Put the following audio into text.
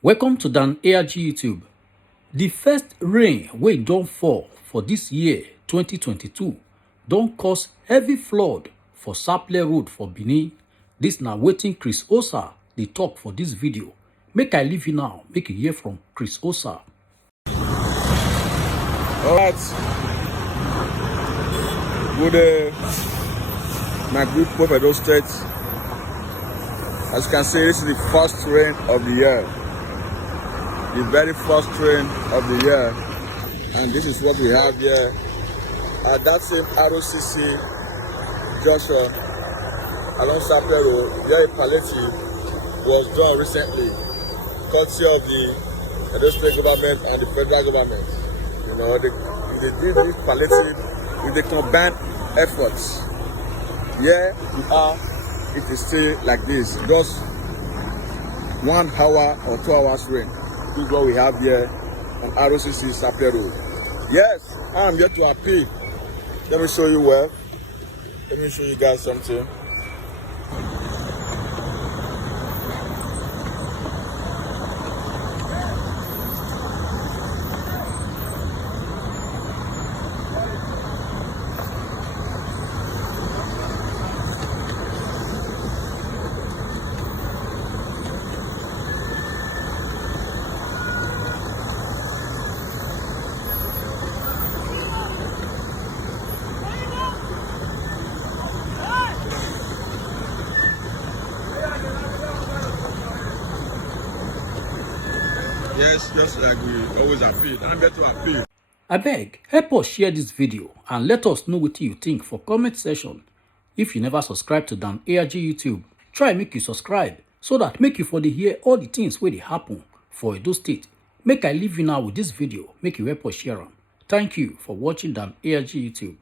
Welcome to Dan ARG YouTube. The first rain wey don fall for this year 2022 don cause heavy flood for Sapele Road for Benin. This na wetin Chris Osa dey talk for this video. Make I leave you now, make you hear from Chris Osa. Alright, good my good people of Edo State. As you can see, this is the first rain of the year. The very first rain of the year. And this is what we have here. At that same RCC junction along Sapele Road, where a palliative was done recently, courtesy of the Edo State government and the federal government. You know, they did this palliative with the combined efforts. Here we are, it is still like this, just 1 hour or 2 hours rain. This is what we have here on RCC Sapele Road. Yes, I am here to appeal. Let me show you where. Let me show you guys something. Yes, just like we always appeal. I'm here to appeal. Abeg, help us share this video and let us know what you think for comment section. If you never subscribe to Dan ARG YouTube, try make you subscribe so that make you for dey hear all the things wey dey happen for Edo State. Make I leave you now with this video, make you help us share am. Thank you for watching Dan ARG YouTube.